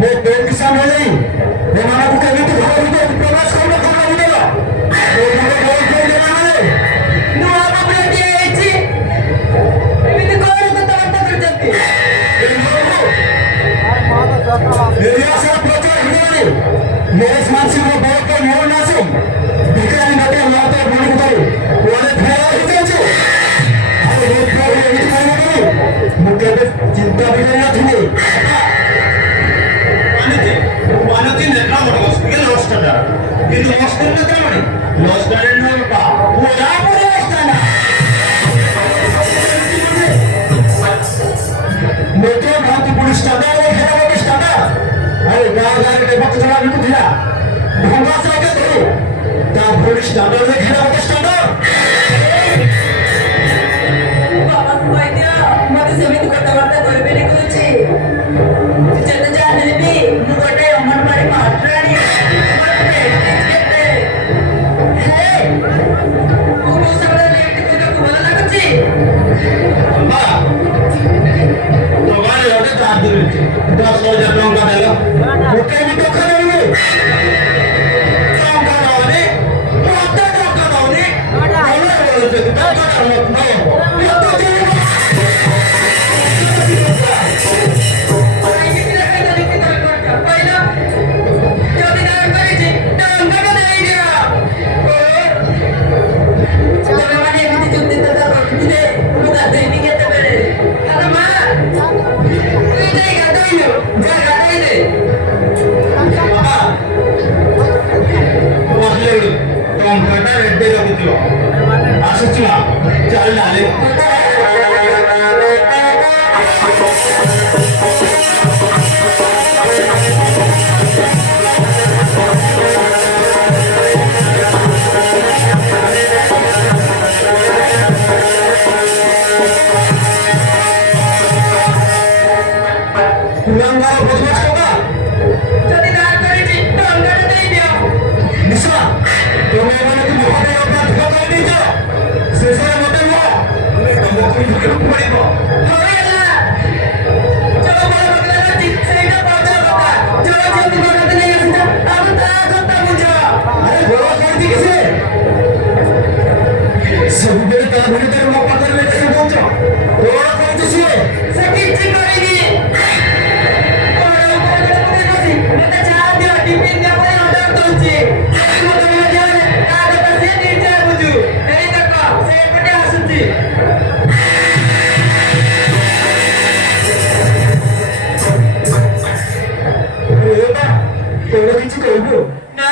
मैं पेड़ किसान हो नहीं मैं माना को कभी तो घर में प्रवास करना करना मिलेगा तो मुझे बहुत कोई लेना है नो आप अपने दिए इच्छी अभी तो कौन को तवत्ता कर जाती मेरी आशा प्रचार हुआ मेरे समान से वो बहुत का मोड़ ना से दिखा नहीं बैठे अल्लाह तो बोली उतारे वो ने फैला ही जाए अरे बहुत का ये भी खाना नहीं मुझे चिंता भी नहीं थी वानती नेत्रा मोडगोस ये लॉस करता ये लॉस करना क्या माने लॉस करना है का वो राम लॉस करना मैं तो बहुत पुलिस स्टाफ है खेला वो स्टाफ अरे गांव के वक्त चला भी कुछ था भंगा से आके थे ता पुलिस स्टाफ ने खेला वो स्टाफ बाबा भाई दिया मत से भी करता करता कोई भी नहीं कुछ चल जा नहीं भी मुगटे अमन मारी मात्राणी हे वो सब लेट के तो बोला ना कुछ बा तो गाड़ी होते 4 दिन 10,000 टଙ୍କା देला ओके भी तो खा नहीं टଙ୍କା दौने मोटा टଙ୍କା दौने बोले बोले टଙ୍କା दौने ये तो टଙ୍କା रेड्डी लगुतियो आसुचिला चल डाले कुलंगार बदमाश होगा যদি না করে চিত্ত অঙ্গটা দেই দিও निशा तुम्हें मैंने तुम बहुत ही अपना ठोका नहीं जा शेषे मत हुआ तुम कोई झगड़ा पड़ेगा হবে না চলো বড় বড় ঠিক সেইটা পৌঁছা কথা চলো জলদি বানাতে নিয়ে আসো আমি তা কথা বুঝো अरे बोलो कर दी किसे सब मेरे का भरे तेरे मौका कर ले कैसे पहुंचा बोलो कर किसे সে কিচ্ছু করিনি ওরা বড় বড় কথা মতে চা দিও টিফিন দিয়ে পরে অর্ডার করছি এই মতো বলে দিও না কথা সে নিচে বুঝু এই দেখো সে পটে আসুছি एबा तोरा किछि कहबो না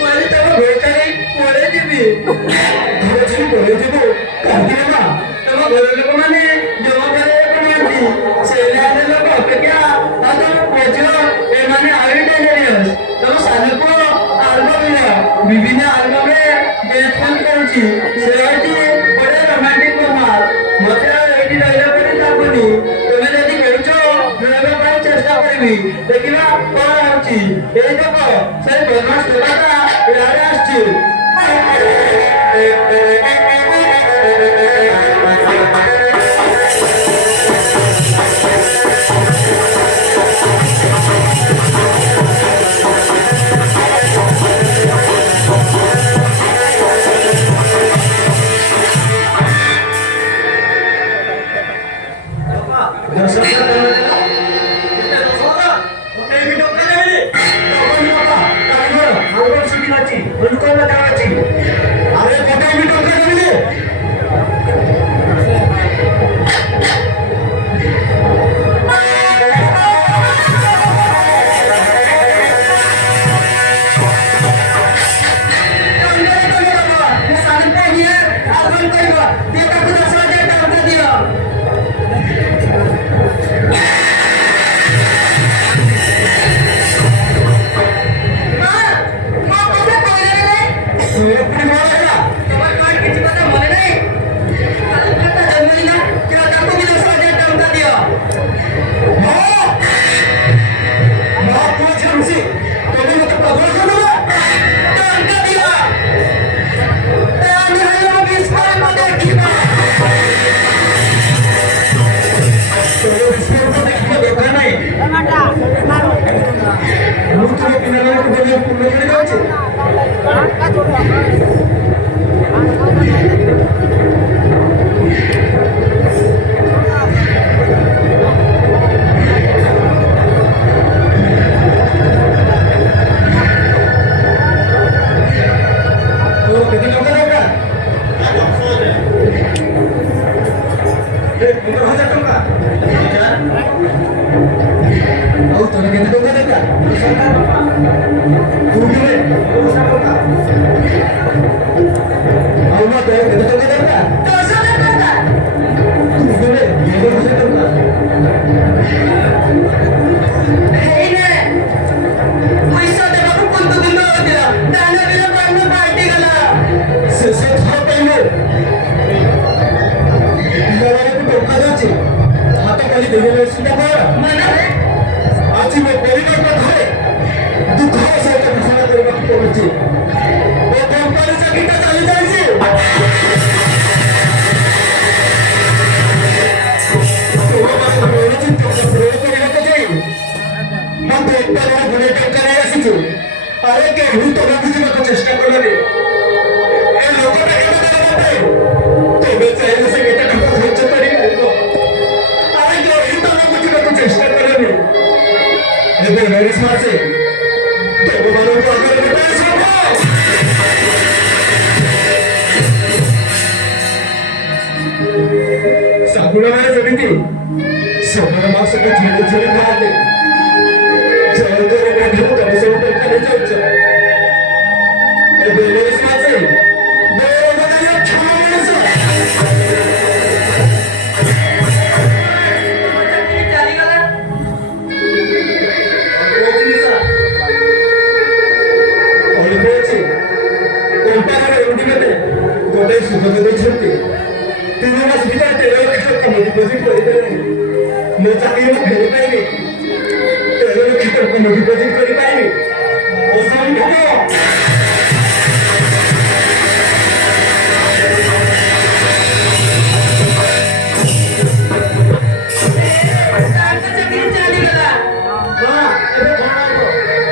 বলে তো বেকারে পড়ে দিবি ধরে ছিল বলে দেব কাঁদি না ତମ ଘର ଲୋକମାନେ ଜମା କରିବାକୁ ନାହାନ୍ତି ସେଇଲାଇନ ଲୋକ ଅପେକ୍ଷା ଆଉ ତମ ପୁଅ ଝିଅ ଏମାନେ ଆହୁରି ଡେଞ୍ଜରିୟସ୍ ତମ ସାନ ପୁଅ ଆଲବମ୍ ବିଭିନ୍ନ ଆଲବମରେ ଡ୍ୟାନ୍ସ ଫ୍ୟାନ୍ସ କରୁଛି ସେ ହଉଛି ଗୋଟେ ରୋମାଣ୍ଟିକ କୁମାର ମତେ ଆଉ ଏଇଠି ରହିବା ପାଇଁ ଲାଗୁନି ତୁମେ ଯଦି କହୁଛ ରହିବା ପାଇଁ ଚେଷ୍ଟା କରିବି ଦେଖିବା କଣ ହଉଛି ଏଇ ଦେଖ ସେଇ ବଦମାସ ଟୋକାଟା ଇଆଡେ ଆସିଛି अरे कोटे भी टोके मिले Mama, ତୋର ବିଷୟରେ ଦେଖିବା ଦରକାର ନାହିଁ। ମୁଁ ତୁମ ପିଲାମାନଙ୍କୁ ବୋଲିବା ପୂର୍ଣ୍ଣ କରି ଯାଉଛି। ତୋର କେତେ ଟଙ୍କା ଦରକାର? 15,000 ଟଙ୍କା। ଆଉ ତୋର କେତେ ଟଙ୍କା ଦରକାର? 10,000 ଟଙ୍କା। ତୁ କେବେ? 10,000 ଟଙ୍କା। ଆଉ ମା ତୋର କେତେ ଟଙ୍କା ଦରକାର? 10,000 ଟଙ୍କା। ତୁ କେବେ? 11,000 ଟଙ୍କା। ହେଇନେ ପଇସା ଦେବାକୁ 15 ଦିନ ହଉଥିଲା। ଦାନ ବିଲ ପାନ ପାଲଟିଗଲା। ଶେଷ ଥର ପାଇଁ ମୁଁ ପିଲାମାନଙ୍କୁ ଟଙ୍କା ଦେଉଛି। ହାତ କରି ଦେଇଦେଲେ ଅସୁବିଧା କଣ? ମାନେ ଆଜି ମୋ ପରିବାର ପାଖରେ ଦୁଃଖର ସହିତ ଘୋଷଣା କରିବାକୁ ପଡୁଛି। ମୋ କମ୍ପାନୀ ଚାକିରିଟା ଚାଲି ଯାଇଛି। ତୁମମାନଙ୍କୁ ମିଳୁଛି ଟଙ୍କା ପ୍ରୟୋଗ କରିବାକୁ ଯାଇ ମୋତେ ଏକବାର ଗୁଡ଼େ ଟଙ୍କା ନେଇ ଆସିଛୁ। ଆରେ କେହି ତମେ ବୁଝିବାକୁ ଚେଷ୍ଟା କଲନି। ଏ ଲୋକଟା କେତେ ଦେବ ମୋତେ? ତମେ ଚାହିଁଲେ ସେ କେତେ ଟଙ୍କା ଖର୍ଚ୍ଚ କରିପାରିବ। ଆରେ କେହି ତମେ ବୁଝିବାକୁ ଚେଷ୍ଟା କଲନି। ଏବେ ମେରିସ୍ ମାସେ ତମମାନଙ୍କୁ ଆଗରେ ଗୋଟାଏ ଶୁଭ। ଶାଗୁଣାମାନେ ଯେମିତି ଶ୍ରାବଣ ମାସକୁ ଝିଅ ଝିଅ ଖାଆନ୍ତି। ଜଳଦରେ ମଧ୍ୟ ତମେ ସବୁ ଟଙ୍କା ନେଇଯାଉଛ। ଏବେ ମେରିସ୍ ମାସେ ବରବଦଳିଆ କ୍ଷମ ମଣିଷ। ଚାକିରି ଚାଲିଗଲା। ଅଳିପ ଅଛି। କମ୍ପାନୀର ଏମିତି କେତେ ଗୋଟାଏ ସୁଯୋଗ ଦେଇଛନ୍ତି। 3 ମାସ ଭିତରେ 13 ଲକ୍ଷ ଟଙ୍କା ମୁଁ ଡିପୋଜିଟ୍ କରିଦେଲେଣି। ମୋ ଚାକିରି ମୁଁ ଫେରି ପାଇବି। 13 ଲକ୍ଷ ଟଙ୍କା ମୁଁ ଡିପୋଜିଟ୍ କରିପାରିବି। ଅସମ୍ଭବ। ତାଙ୍କ ଚାକିରି ଚାଲିଗଲା। ମା, ଏବେ କଣ ହବ?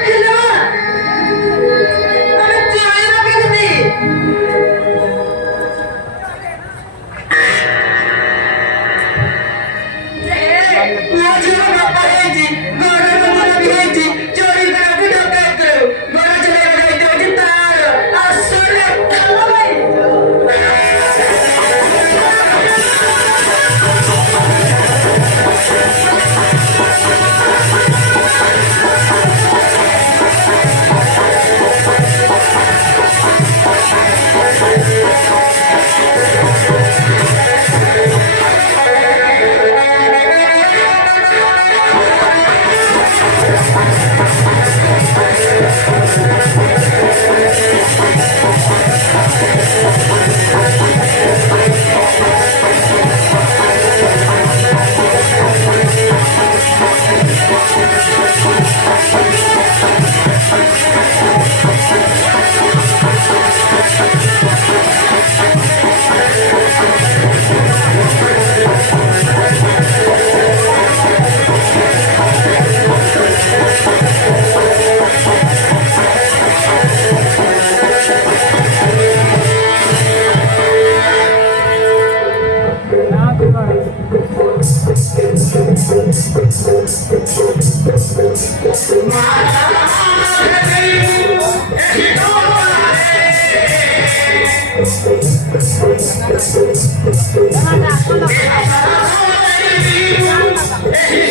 ହେଲୋ ଆମେ ଚଳିବ କେମିତି? ମୋ ଝିଅ ବାପା ହେଇଛି, ଘରର ମନ ବି ହେଇଛି, ଚୋରି କରିବାକୁ ଡକାୟତ କରୁ। ଘର ଚଳାଇବା ଦାୟିତ୍ୱ ହଉଛି ତାର। ଆସରେ କାମ ଭାଇ। Hey!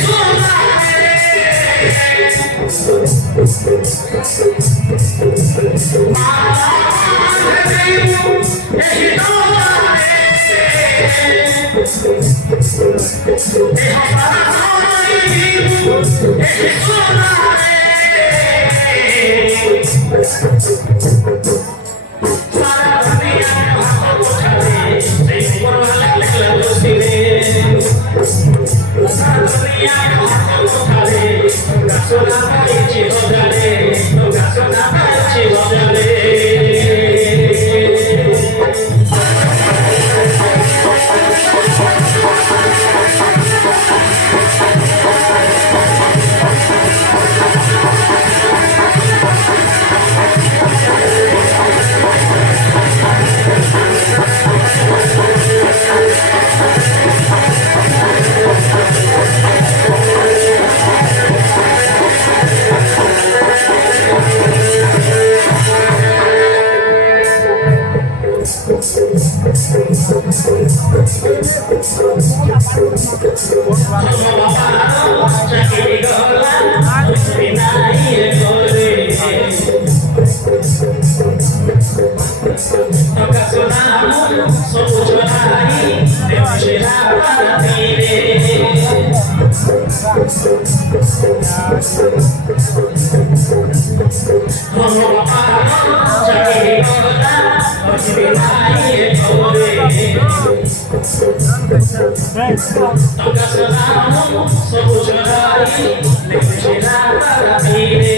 ଚାକିରି ଗଲା ଖୁସି ନାହିଁ ଘରେ ଟଙ୍କା ସୁନା ସବୁ ଚୋରାଇ ଦେଉଛି ରାତିରେ ଚାକିରି ଗଲା ଖୁସି ନାହିଁ ଘରେ ଟଙ୍କା ସୁନା ସବୁ ଚୋରାଇ ଦେଉଛି ରାତିରେ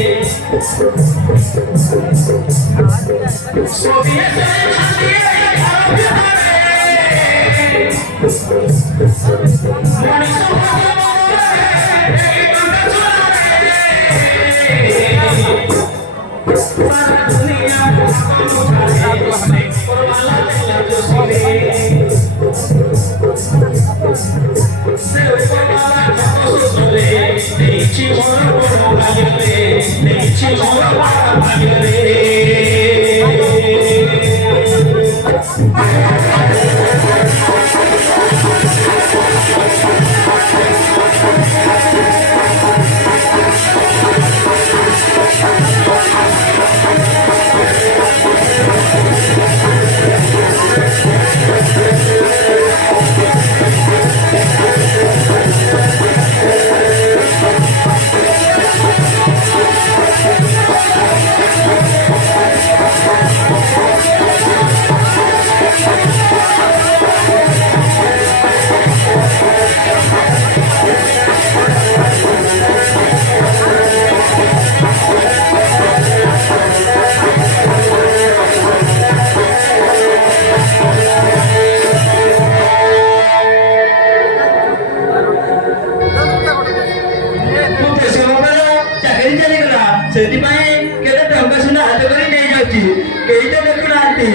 ସେଥିପାଇଁ କେତେ ଟଙ୍କା ସୁନା ହାତ କରି ନେଇଯାଉଛି କେହି ତ ଦେଖୁନାହାନ୍ତି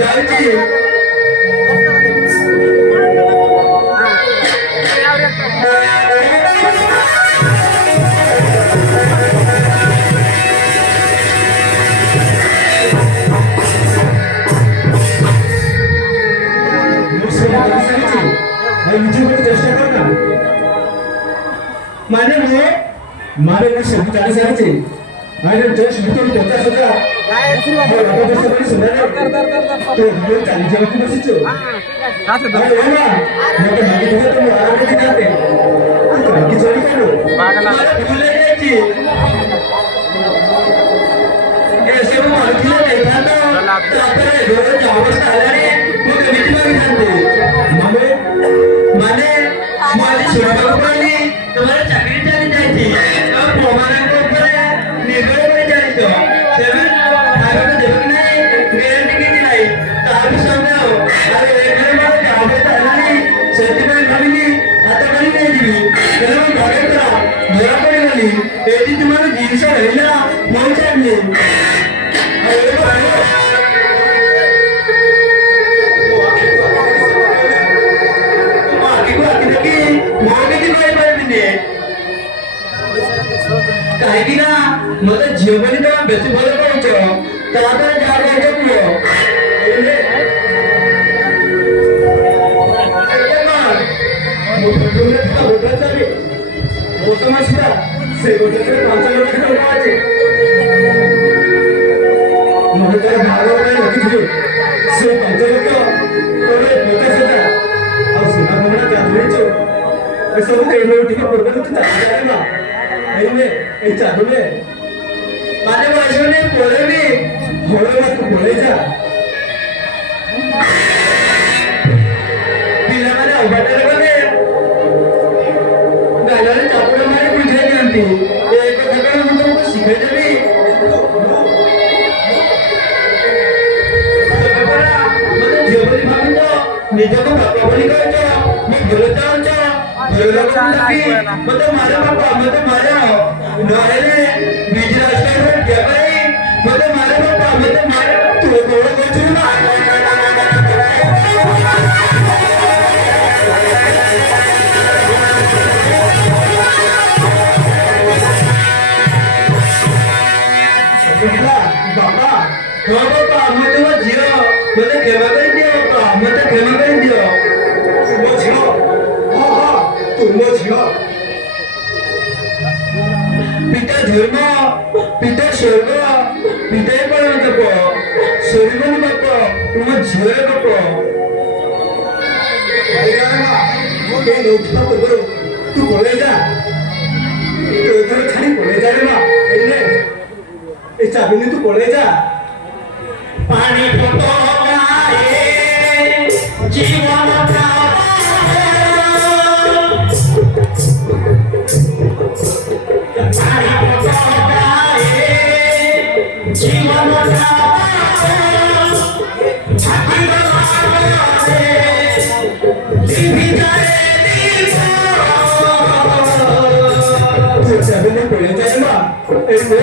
ଯାଉଛି मारे मैं सब जाने सारी आइए जस्ट बिल्कुल 50,000 तो हम चाली जगह को बसी छो अरे वाह मैं तो मागे तो तुम आराम से जाते की चोरी करो भूले जाती ऐसे वो मालूम नहीं था तो अपने रोज जावस आले वो कमिटी में खाते माने माने छोटा वाली तुम्हारे चाकरी चली जाती अब हमारे को ऊपर निर्भर हो जाए तो सेवन भाई को जब नहीं गारंटी की नहीं तार भी सामने हो अरे एक बार मारो जाओगे तो नहीं सेफ्टी में भाभी आता कहीं नहीं जीवी चलो मैं भागे करा मेरा कोई नहीं ये तुम्हारे जीवन से रहना मौज चाहिए अरे କାହିଁକି ନା ମତେ ଝିଅ ବୋଲି ତମେ ବେଶୀ ଭଲ ପାଉଛ ତାପରେ ଯାହା କହୁଛ କୁହ ସେ ଗୋଟେ 5 ଲକ୍ଷ ଟଙ୍କା ଅଛି ମୁଁ ତାର ଭାଗ ପାଇଁ ରଖିଥିଲି ସେ 5 ଲକ୍ଷ ତୋରେ 50,000 ଆଉ ସୁନା ଗହଣା ଯାହା ମିଳିଛୁ ଏସବୁ କେହି ଟିକେ ପୂର୍ବରୁ ତୁ ଚାଲିଯାଏ ଏଇନେ ଏଇ ଚାଲୁନେ ମାନେ ବୟସରେ ପରେ ବି ଘର ବାକୁ ପଳେଇ ଯା ପିଲାମାନେ ଅବାଟରେ ଗଲେ ଗାଲରେ ଚାପୁଡ ମାରି ବୁଝେଇ ଦିଅନ୍ତି ଏ କଥା ମୁଁ ତମକୁ ଶିଖେଇ ଦେବି ମତେ ଝିଅ ବୋଲି ଭାବୁଛ ନିଜକୁ ବାପା ବୋଲି କହୁଛ ମୁଁ ଭଲ ଚାହୁଁଛ मत मारा बापा मत मारा नहले बीज रास्ता पर क्या भाई मत मारा बापा मत मारा तू बोल कुछ ना बाबा हाँ बापा मत वो जियो मत क्षमा कर दियो बापा मत क्षमा कर दियो वो जियो हाँ हाँ तू ମୋ ଝିଅ ପିତା ଧର୍ମ ପିତା ସ୍ୱର୍ଗ ପିତା ପରମ ବାପ ସ୍ୱର୍ଗନ ବାପ ତୁମ ଝିଅର ବାପ ମୁଁ ନେଉଥିବା ପୂର୍ବରୁ ତୁ ପଳେଇ ଯା ତୁ ଏଥର ଛାଡ଼ି ପଳେଇ ଯା ରେ ମା ଏଇନେ ଏ ଚାବିନି ତୁ ପଳେଇ ଯା ପାଣି ଫୋଟକାଏ ଜୀବନ ପାଣି ଫୋଟକାଏ ଜୀବନ ତୁ ଚାବିନି ପଳେଇ ଯା ରେ ମା ଏଇନେ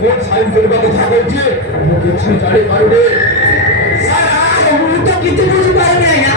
কোন সাইন করবা কথা বলছে কিছু জানি পারবে ସାର୍ ମୁଁ ତ କିଛି ବୁଝିପାରୁନି ଆଜ୍ଞା